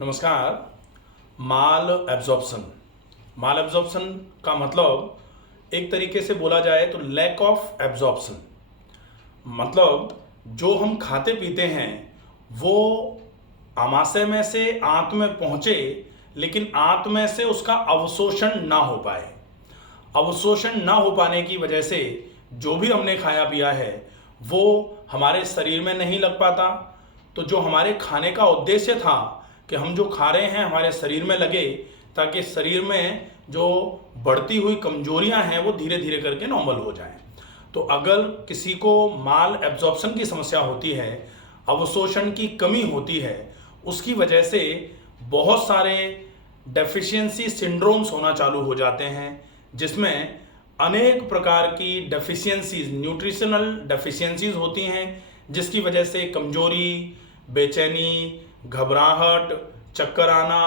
नमस्कार। माल एब्जॉर्प्शन। माल एब्जॉर्प्शन का मतलब एक तरीके से बोला जाए तो लैक ऑफ एब्जॉर्प्शन। मतलब जो हम खाते पीते हैं वो आमाशय में से आंत में पहुंचे, लेकिन आंत में से उसका अवशोषण ना हो पाए। अवशोषण ना हो पाने की वजह से जो भी हमने खाया पिया है वो हमारे शरीर में नहीं लग पाता। तो जो हमारे खाने का उद्देश्य था कि हम जो खा रहे हैं हमारे शरीर में लगे, ताकि शरीर में जो बढ़ती हुई कमजोरियां हैं वो धीरे धीरे करके नॉर्मल हो जाएं। तो अगर किसी को माल एब्जॉर्प्शन की समस्या होती है, अवशोषण की कमी होती है, उसकी वजह से बहुत सारे डेफिशिएंसी सिंड्रोम्स होना चालू हो जाते हैं, जिसमें अनेक प्रकार की डेफिशिएंसीज, न्यूट्रिशनल डेफिशिएंसीज होती हैं, जिसकी वजह से कमजोरी, बेचैनी, घबराहट, चक्कर आना,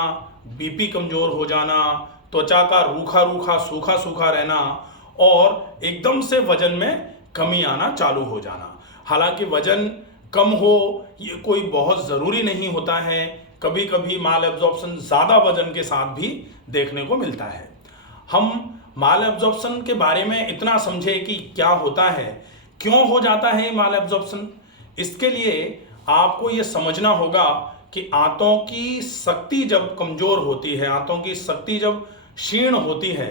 बीपी कमजोर हो जाना, त्वचा का रूखा रूखा सूखा सूखा रहना और एकदम से वजन में कमी आना चालू हो जाना। हालांकि वजन कम हो ये कोई बहुत ज़रूरी नहीं होता है। कभी कभी माल एब्जॉर्प्शन ज़्यादा वजन के साथ भी देखने को मिलता है। हम माल एब्जॉर्प्शन के बारे में इतना समझे कि क्या होता है, क्यों हो जाता है माल एब्जॉर्प्शन। इसके लिए आपको ये समझना होगा कि आंतों की शक्ति जब कमजोर होती है, आंतों की शक्ति जब क्षीण होती है,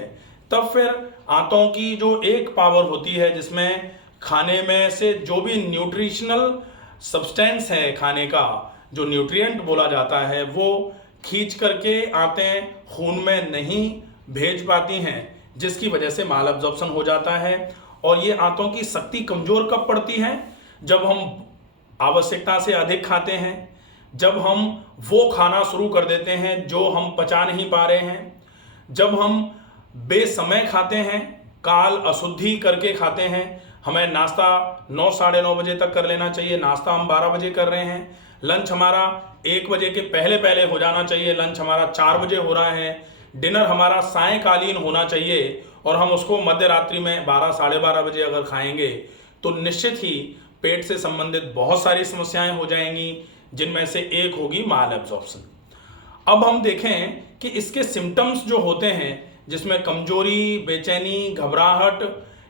तब फिर आंतों की जो एक पावर होती है जिसमें खाने में से जो भी न्यूट्रिशनल सब्सटेंस है, खाने का जो न्यूट्रिएंट बोला जाता है, वो खींच करके आंतें खून में नहीं भेज पाती हैं, जिसकी वजह से माल एब्जॉर्प्शन हो जाता है। और ये आंतों की शक्ति कमजोर कब पड़ती है? जब हम आवश्यकता से अधिक खाते हैं, जब हम वो खाना शुरू कर देते हैं जो हम पचा नहीं पा रहे हैं, जब हम बेसमय खाते हैं, काल अशुद्धि करके खाते हैं। हमें नाश्ता 9 साढ़े 9 बजे तक कर लेना चाहिए, नाश्ता हम 12 बजे कर रहे हैं। लंच हमारा 1 बजे के पहले पहले हो जाना चाहिए, लंच हमारा 4 बजे हो रहा है। डिनर हमारा सायंकालीन होना चाहिए और हम उसको मध्य रात्रि में 12 साढ़े 12 बजे अगर खाएंगे तो निश्चित ही पेट से संबंधित बहुत सारी समस्याएं हो जाएंगी, जिनमें से एक होगी माल एब्जॉर्प्शन। अब हम देखें कि इसके सिम्टम्स जो होते हैं, जिसमें कमजोरी, बेचैनी, घबराहट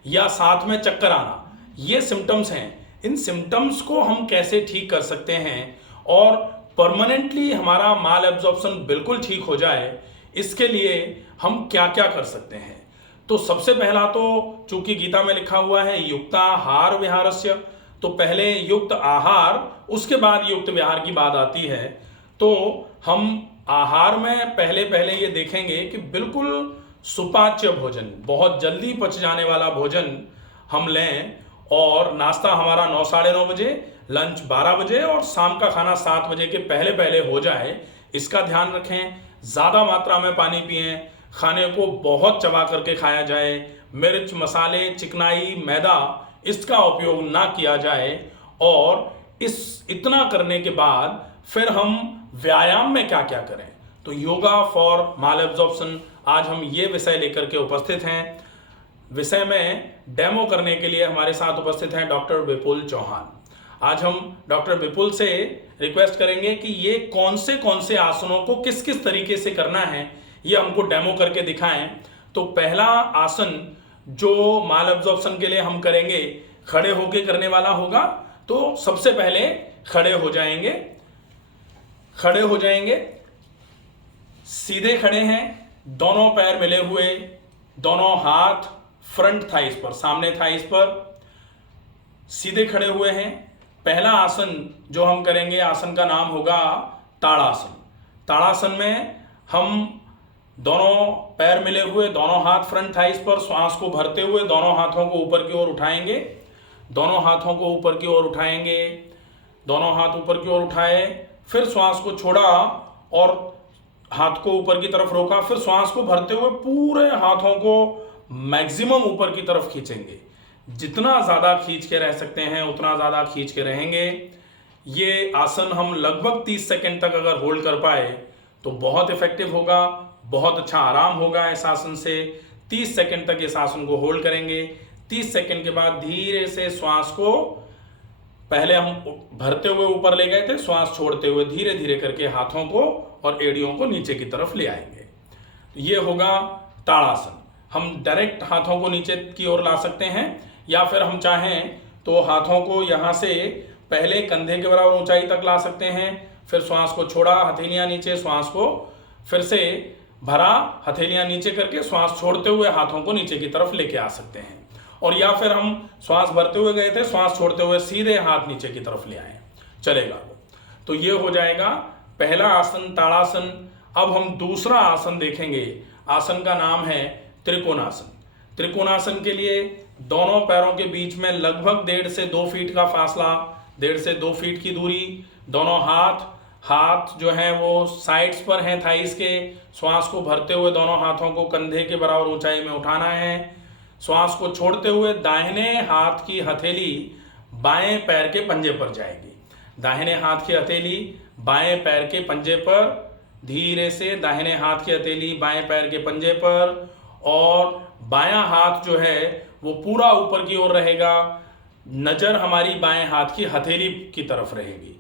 या साथ में चक्कर आना, ये सिम्टम्स हैं। इन सिम्टम्स को हम कैसे ठीक कर सकते हैं और परमानेंटली हमारा माल एब्जॉर्प्शन बिल्कुल ठीक हो जाए, इसके लिए हम क्या क्या कर सकते हैं। तो सबसे पहला तो, चूंकि गीता में लिखा हुआ है युक्ताहार विहारस्य, तो पहले युक्त आहार उसके बाद युक्त विहार की बात आती है। तो हम आहार में पहले पहले ये देखेंगे कि बिल्कुल सुपाच्य भोजन, बहुत जल्दी पच जाने वाला भोजन हम लें, और नाश्ता हमारा 9 साढ़े 9 बजे, लंच 12 बजे और शाम का खाना 7 बजे के पहले पहले हो जाए, इसका ध्यान रखें। ज़्यादा मात्रा में पानी पिएं, खाने को बहुत चबा करके खाया जाए, मिर्च, मसाले, चिकनाई, मैदा इसका उपयोग ना किया जाए। और इतना करने के बाद फिर हम व्यायाम में क्या क्या करें। तो योगा फॉर माल एब्जॉर्प्शन, आज हम ये विषय लेकर के उपस्थित हैं। विषय में डेमो करने के लिए हमारे साथ उपस्थित हैं डॉक्टर विपुल चौहान। आज हम डॉक्टर विपुल से रिक्वेस्ट करेंगे कि ये कौन से आसनों को किस किस तरीके से करना है, ये हमको डेमो करके दिखाएं। तो पहला आसन जो माल एब्जॉर्प्शन के लिए हम करेंगे, खड़े होके करने वाला होगा। तो सबसे पहले खड़े हो जाएंगे, खड़े हो जाएंगे, सीधे खड़े हैं, दोनों पैर मिले हुए, दोनों हाथ फ्रंट थाइस पर, सामने थाइस पर सीधे खड़े हुए हैं। पहला आसन जो हम करेंगे, आसन का नाम होगा ताड़ासन। ताड़ासन में हम दोनों पैर मिले हुए, दोनों हाथ फ्रंट थाइस पर, श्वास को भरते हुए दोनों हाथों को ऊपर की ओर उठाएंगे, दोनों हाथों को ऊपर की ओर उठाएंगे, दोनों हाथ ऊपर की ओर उठाए, फिर श्वास को छोड़ा और हाथ को ऊपर की तरफ रोका, फिर श्वास को भरते हुए पूरे हाथों को मैक्सिमम ऊपर की तरफ खींचेंगे। जितना ज़्यादा खींच के रह सकते हैं उतना ज़्यादा खींच के रहेंगे। ये आसन हम लगभग 30 सेकंड तक अगर होल्ड कर पाए तो बहुत इफेक्टिव होगा, बहुत अच्छा आराम होगा इस आसन से। 30 सेकंड तक इस आसन को होल्ड करेंगे। 30 सेकंड के बाद धीरे से श्वास को पहले हम भरते हुए ऊपर ले गए थे, श्वास छोड़ते हुए धीरे धीरे करके हाथों को और एड़ियों को नीचे की तरफ ले आएंगे। ये होगा ताड़ासन। हम डायरेक्ट हाथों को नीचे की ओर ला सकते हैं, या फिर हम चाहें तो हाथों को यहाँ से पहले कंधे के बराबर ऊंचाई तक ला सकते हैं, फिर श्वास को छोड़ा, हथेलियां नीचे, श्वास को फिर से भरा, हथेलियां नीचे करके श्वास छोड़ते हुए हाथों को नीचे की तरफ लेके आ सकते हैं। और या फिर हम श्वास भरते हुए गए थे, श्वास छोड़ते हुए सीधे हाथ नीचे की तरफ ले आए, चलेगा वो। तो ये हो जाएगा पहला आसन, ताड़ासन। अब हम दूसरा आसन देखेंगे। आसन का नाम है त्रिकोणासन। त्रिकोणासन के लिए दोनों पैरों के बीच में लगभग 1.5 से 2 फीट का फासला, 1.5 से 2 फीट की दूरी, दोनों हाथ जो हैं वो साइड्स पर हैं थाइस के। श्वास को भरते हुए दोनों हाथों को कंधे के बराबर ऊंचाई में उठाना है। श्वास को छोड़ते हुए दाहिने हाथ की हथेली बाएं पैर के पंजे पर जाएगी। दाहिने हाथ की हथेली बाएं पैर के पंजे पर, धीरे से दाहिने हाथ की हथेली बाएं पैर के पंजे पर, और बायां हाथ जो है वो पूरा ऊपर की ओर रहेगा। नजर हमारी बाएं हाथ की हथेली की तरफ रहेगी।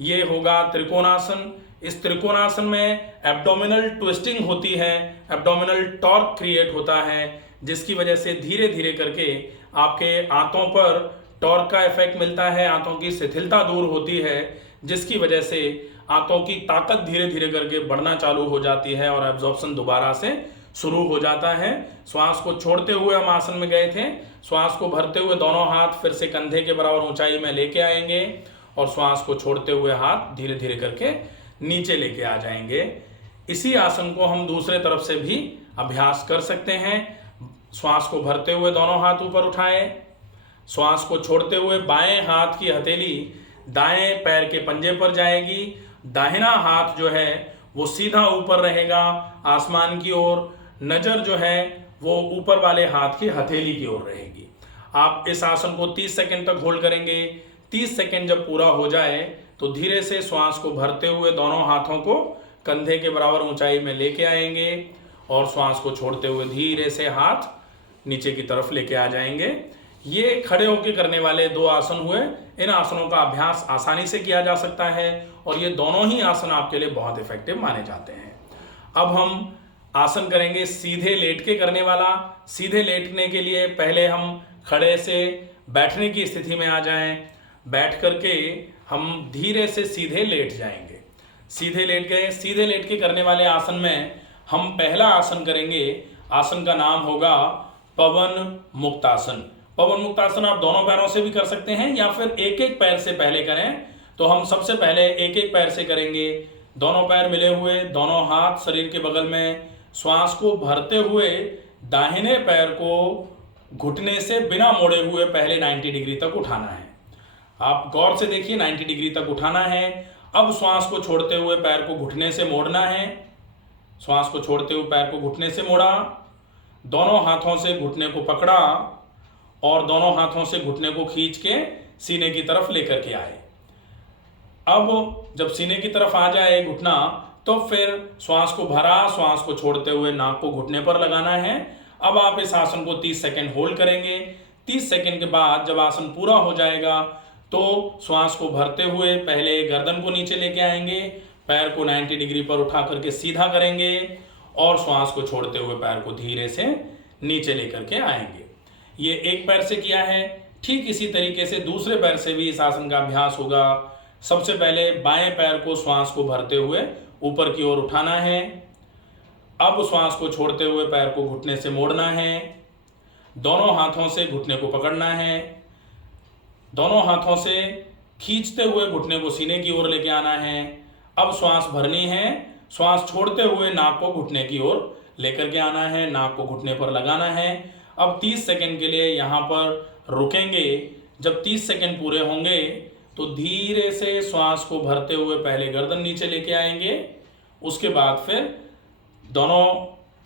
ये होगा त्रिकोणासन। इस त्रिकोणासन में एब्डोमिनल ट्विस्टिंग होती है, एब्डोमिनल टॉर्क क्रिएट होता है, जिसकी वजह से धीरे धीरे करके आपके आंतों पर टॉर्क का इफेक्ट मिलता है, आंतों की शिथिलता दूर होती है, जिसकी वजह से आंतों की ताकत धीरे धीरे करके बढ़ना चालू हो जाती है और एब्जॉर्प्शन दोबारा से शुरू हो जाता है। श्वास को छोड़ते हुए हम आसन में गए थे, श्वास को भरते हुए दोनों हाथ फिर से कंधे के बराबर ऊंचाई में लेके आएंगे और श्वास को छोड़ते हुए हाथ धीरे धीरे करके नीचे लेके आ जाएंगे। इसी आसन को हम दूसरे तरफ से भी अभ्यास कर सकते हैं। श्वास को भरते हुए दोनों हाथ ऊपर उठाए, श्वास को छोड़ते हुए बाएं हाथ की हथेली दाएं पैर के पंजे पर जाएगी। दाहिना हाथ जो है वो सीधा ऊपर रहेगा आसमान की ओर, नजर जो है वो ऊपर वाले हाथ की हथेली की ओर रहेगी। आप इस आसन को 30 सेकंड तक होल्ड करेंगे। 30 सेकंड जब पूरा हो जाए तो धीरे से श्वास को भरते हुए दोनों हाथों को कंधे के बराबर ऊंचाई में लेके आएंगे और श्वास को छोड़ते हुए धीरे से हाथ नीचे की तरफ लेके आ जाएंगे। ये खड़े होकर करने वाले 2 आसन हुए। इन आसनों का अभ्यास आसानी से किया जा सकता है और ये दोनों ही आसन आपके लिए बहुत इफेक्टिव माने जाते हैं। अब हम आसन करेंगे सीधे लेट के करने वाला। सीधे लेटने के लिए पहले हम खड़े से बैठने की स्थिति में आ जाएं। बैठ करके हम धीरे से सीधे लेट जाएंगे। सीधे लेट गए। सीधे लेट के करने वाले आसन में हम पहला आसन करेंगे। आसन का नाम होगा पवन मुक्तासन। पवन मुक्तासन आप दोनों पैरों से भी कर सकते हैं या फिर एक एक पैर से पहले करें। तो हम सबसे पहले एक एक पैर से करेंगे। दोनों पैर मिले हुए, दोनों हाथ शरीर के बगल में, श्वास को भरते हुए दाहिने पैर को घुटने से बिना मोड़े हुए पहले 90 डिग्री तक उठाना है। आप गौर से देखिए, 90 डिग्री तक उठाना है। अब श्वास को छोड़ते हुए पैर को घुटने से मोड़ना है। श्वास को छोड़ते हुए पैर को घुटने से मोड़ा, दोनों हाथों से घुटने को पकड़ा और दोनों हाथों से घुटने को खींच के सीने की तरफ लेकर के आए। अब जब सीने की तरफ आ जाए घुटना, तो फिर श्वास को भरा, श्वास को छोड़ते हुए नाक को घुटने पर लगाना है। अब आप इस आसन को 30 सेकंड होल्ड करेंगे। 30 सेकंड के बाद जब आसन पूरा हो जाएगा तो श्वास को भरते हुए पहले गर्दन को नीचे लेके आएंगे, पैर को 90 डिग्री पर उठा करके सीधा करेंगे और श्वास को छोड़ते हुए पैर को धीरे से नीचे लेकर के आएंगे। ये एक पैर से किया है। ठीक इसी तरीके से दूसरे पैर से भी इस आसन का अभ्यास होगा। सबसे पहले बाएं पैर को श्वास को भरते हुए ऊपर की ओर उठाना है। अब श्वास को छोड़ते हुए पैर को घुटने से मोड़ना है। दोनों हाथों से घुटने को पकड़ना है। दोनों हाथों से खींचते हुए घुटने को सीने की ओर लेके आना है। अब श्वास भरनी है। श्वास छोड़ते हुए नाक को घुटने की ओर लेकर के आना है, नाक को घुटने पर लगाना है। अब 30 सेकंड के लिए यहाँ पर रुकेंगे। जब 30 सेकंड पूरे होंगे तो धीरे से श्वास को भरते हुए पहले गर्दन नीचे लेके आएंगे। उसके बाद फिर दोनों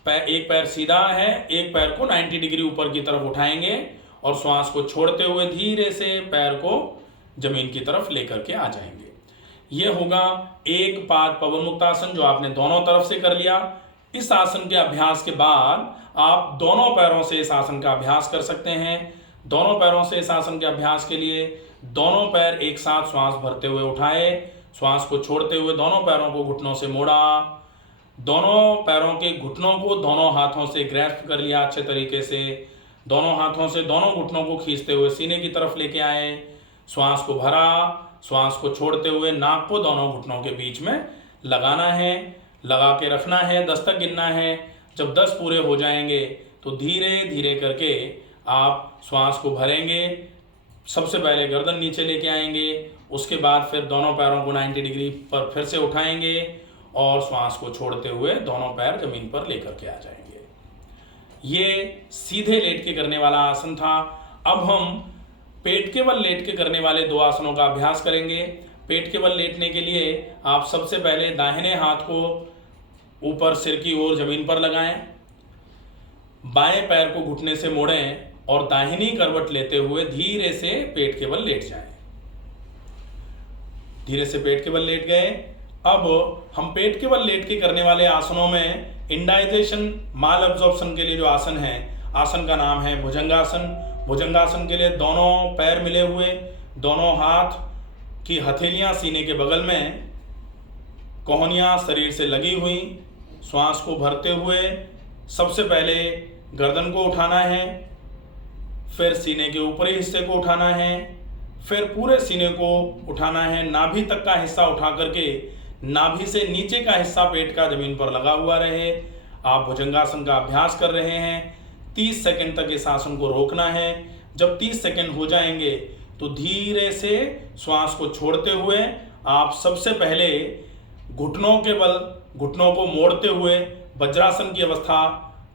पैर, एक पैर सीधा है, एक पैर को 90 डिग्री ऊपर की तरफ उठाएंगे और श्वास को छोड़ते हुए धीरे से पैर को जमीन की तरफ लेकर के आ जाएंगे। ये होगा एक पाद पवन मुक्तासन, जो आपने दोनों तरफ से कर लिया। इस आसन के अभ्यास के बाद आप दोनों पैरों से इस आसन का अभ्यास कर सकते हैं। दोनों पैरों से इस आसन के अभ्यास के लिए दोनों पैर एक साथ श्वास भरते हुए उठाए, श्वास को छोड़ते हुए दोनों पैरों को घुटनों से मोड़ा, दोनों पैरों के घुटनों को दोनों हाथों से ग्रैस्प कर लिया अच्छे तरीके से, दोनों हाथों से दोनों घुटनों को खींचते हुए सीने की तरफ लेके आए, श्वास को भरा, श्वास को छोड़ते हुए नाक को दोनों घुटनों के बीच में लगाना है, लगा के रखना है, 10 तक गिनना है। जब 10 पूरे हो जाएंगे तो धीरे धीरे करके आप श्वास को भरेंगे। सबसे पहले गर्दन नीचे लेके आएंगे, उसके बाद फिर दोनों पैरों को 90 डिग्री पर फिर से उठाएंगे और श्वास को छोड़ते हुए दोनों पैर जमीन पर लेकर के आ जाएंगे। ये सीधे लेट के करने वाला आसन था। अब हम पेट के बल लेट के करने वाले 2 आसनों का अभ्यास करेंगे। पेट के बल लेटने के लिए आप सबसे पहले दाहिने हाथ को ऊपर सिर की ओर जमीन पर लगाएं, बाएं पैर को घुटने से मोड़ें और दाहिनी करवट लेते हुए धीरे से पेट के बल लेट जाएं। धीरे से पेट के बल लेट गए। अब हम पेट के बल लेट के करने वाले आसनों में इंडाइजेशन माल एब्जॉर्प्शन के लिए जो आसन है, आसन का नाम है भुजंगासन। भुजंगासन के लिए दोनों पैर मिले हुए, दोनों हाथ की हथेलियां सीने के बगल में, कोहनियां शरीर से लगी हुई, श्वास को भरते हुए सबसे पहले गर्दन को उठाना है, फिर सीने के ऊपरी हिस्से को उठाना है, फिर पूरे सीने को उठाना है, नाभि तक का हिस्सा उठा करके नाभि से नीचे का हिस्सा पेट का जमीन पर लगा हुआ रहे। आप भुजंगासन का अभ्यास कर रहे हैं। 30 सेकंड तक इस आसन को रोकना है। जब 30 सेकंड हो जाएंगे तो धीरे से श्वास को छोड़ते हुए आप सबसे पहले घुटनों के बल घुटनों को मोड़ते हुए वज्रासन की अवस्था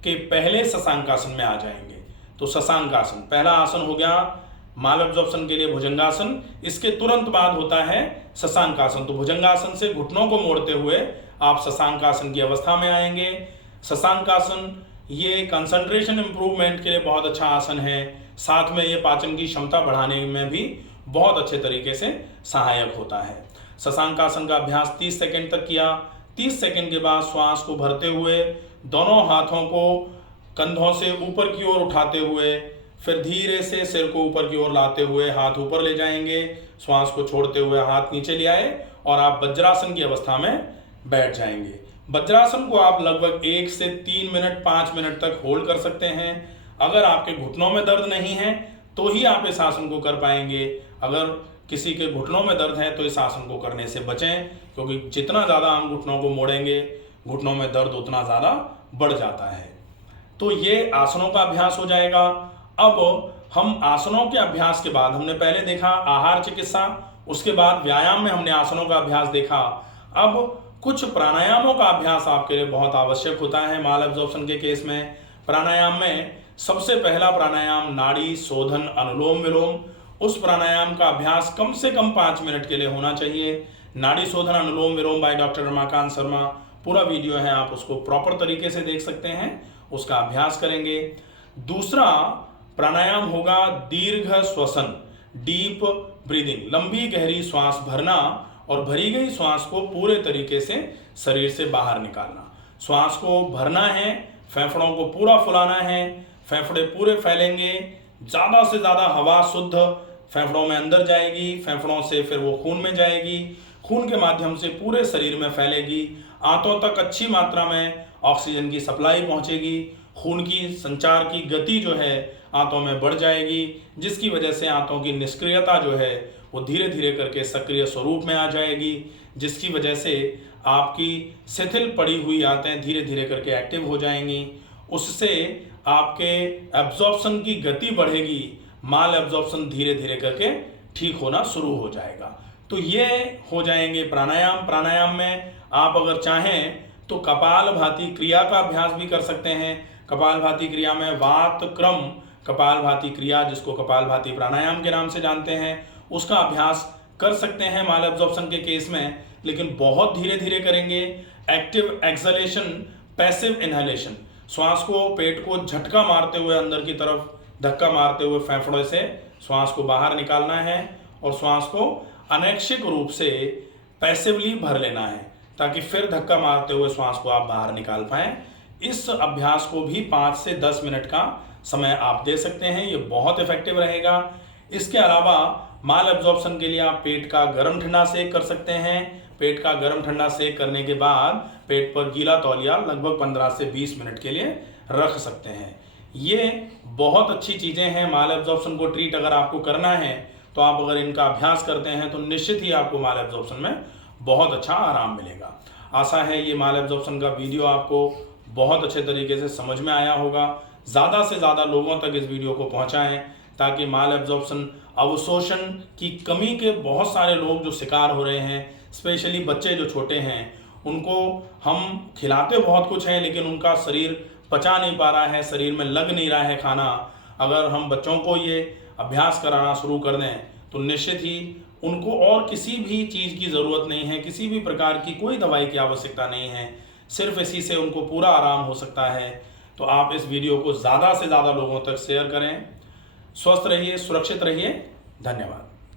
के पहले शशांकासन में आ जाएंगे। तो शशांकासन पहला आसन हो गया माल एब्जॉर्प्शन के लिए भुजंगासन। इसके तुरंत बाद होता है शशांकासन। तो भुजंगासन से घुटनों को मोड़ते हुए आप शशांकासन की अवस्था में आएंगे। शशांकासन ये कंसंट्रेशन इंप्रूवमेंट के लिए बहुत अच्छा आसन है, साथ में ये पाचन की क्षमता बढ़ाने में भी बहुत अच्छे तरीके से सहायक होता है। शशांकासन का अभ्यास 30 सेकंड तक किया। 30 सेकंड के बाद श्वास को भरते हुए दोनों हाथों को कंधों से ऊपर की ओर उठाते हुए फिर धीरे से सिर को ऊपर की ओर लाते हुए हाथ ऊपर ले जाएंगे। श्वास को छोड़ते हुए हाथ नीचे ले आए और आप वज्रासन की अवस्था में बैठ जाएंगे। वज्रासन को आप लगभग 1 से 3 मिनट 5 मिनट तक होल्ड कर सकते हैं। अगर आपके घुटनों में दर्द नहीं है तो ही आप इस आसन को कर पाएंगे। अगर किसी के घुटनों में दर्द है तो इस आसन को करने से बचें, क्योंकि जितना ज़्यादा हम घुटनों को मोड़ेंगे घुटनों में दर्द उतना ज़्यादा बढ़ जाता है। तो ये आसनों का अभ्यास हो जाएगा। अब हम आसनों के अभ्यास के बाद हमने पहले देखा आहार चिकित्सा, उसके बाद व्यायाम में हमने आसनों का अभ्यास देखा। अब कुछ प्राणायामों का अभ्यास आपके लिए बहुत आवश्यक होता है माल एब्जॉर्प्शन के केस में। प्राणायाम में सबसे पहला प्राणायाम नाड़ी शोधन अनुलोम विलोम। उस प्राणायाम का अभ्यास कम से कम 5 मिनट के लिए होना चाहिए। नाड़ी शोधन अनुलोम विलोम बाय डॉक्टर रमाकांत शर्मा, पूरा वीडियो है, आप उसको प्रॉपर तरीके से देख सकते हैं, उसका अभ्यास करेंगे। दूसरा प्राणायाम होगा दीर्घ श्वसन, डीप ब्रीदिंग, लंबी गहरी श्वास भरना और भरी गई श्वास को पूरे तरीके से शरीर से बाहर निकालना। श्वास को भरना है, फेफड़ों को पूरा फुलाना है, फेफड़े पूरे फैलेंगे, ज़्यादा से ज़्यादा हवा शुद्ध फेफड़ों में अंदर जाएगी, फेफड़ों से फिर वो खून में जाएगी, खून के माध्यम से पूरे शरीर में फैलेगी, आंतों तक अच्छी मात्रा में ऑक्सीजन की सप्लाई पहुंचेगी, खून की संचार की गति जो है आंतों में बढ़ जाएगी, जिसकी वजह से आंतों की निष्क्रियता जो है वो धीरे धीरे करके सक्रिय स्वरूप में आ जाएगी, जिसकी वजह से आपकी शिथिल पड़ी हुई आंतें धीरे धीरे करके एक्टिव हो जाएंगी। उससे आपके एब्जॉर्प्शन की गति बढ़ेगी, माल एब्जॉर्प्शन धीरे धीरे करके ठीक होना शुरू हो जाएगा। तो ये हो जाएंगे प्राणायाम। प्राणायाम में आप अगर चाहें तो कपालभाति क्रिया का अभ्यास भी कर सकते हैं। कपालभाति क्रिया में वात क्रम कपालभाति क्रिया, जिसको कपालभाति प्राणायाम के नाम से जानते हैं, उसका अभ्यास कर सकते हैं माल एब्जॉर्प्शन के केस में, लेकिन बहुत धीरे धीरे करेंगे। एक्टिव एक्सलेशन, पैसिव इनहेलेशन, श्वास को पेट को झटका मारते हुए अंदर की तरफ धक्का मारते हुए फेफड़े से श्वास को बाहर निकालना है और श्वास को अनैच्छिक रूप से पैसिवली भर लेना है, ताकि फिर धक्का मारते हुए श्वास को आप बाहर निकाल पाएं। इस अभ्यास को भी 5 से 10 मिनट का समय आप दे सकते हैं, ये बहुत इफेक्टिव रहेगा। इसके अलावा माल एब्जॉर्प्शन के लिए आप पेट का गर्म ठंडा सेक कर सकते हैं। पेट का गर्म ठंडा सेक करने के बाद पेट पर गीला तौलिया लगभग 15 से 20 मिनट के लिए रख सकते हैं। ये बहुत अच्छी चीज़ें हैं। माल एब्जॉर्प्शन को ट्रीट अगर आपको करना है तो आप अगर इनका अभ्यास करते हैं तो निश्चित ही आपको माल एब्जॉर्प्शन में बहुत अच्छा आराम मिलेगा। आशा है ये माल एब्जॉर्प्शन का वीडियो आपको बहुत अच्छे तरीके से समझ में आया होगा। ज़्यादा से ज़्यादा लोगों तक इस वीडियो को पहुंचाएं ताकि माल एब्जॉर्प्शन अवशोषण की कमी के बहुत सारे लोग जो शिकार हो रहे हैं, स्पेशली बच्चे जो छोटे हैं, उनको हम खिलाते बहुत कुछ हैं लेकिन उनका शरीर पचा नहीं पा रहा है, शरीर में लग नहीं रहा है खाना। अगर हम बच्चों को ये अभ्यास कराना शुरू कर दें तो निश्चित ही उनको और किसी भी चीज़ की ज़रूरत नहीं है, किसी भी प्रकार की कोई दवाई की आवश्यकता नहीं है, सिर्फ इसी से उनको पूरा आराम हो सकता है। तो आप इस वीडियो को ज़्यादा से ज़्यादा लोगों तक शेयर करें। स्वस्थ रहिए, सुरक्षित रहिए। धन्यवाद।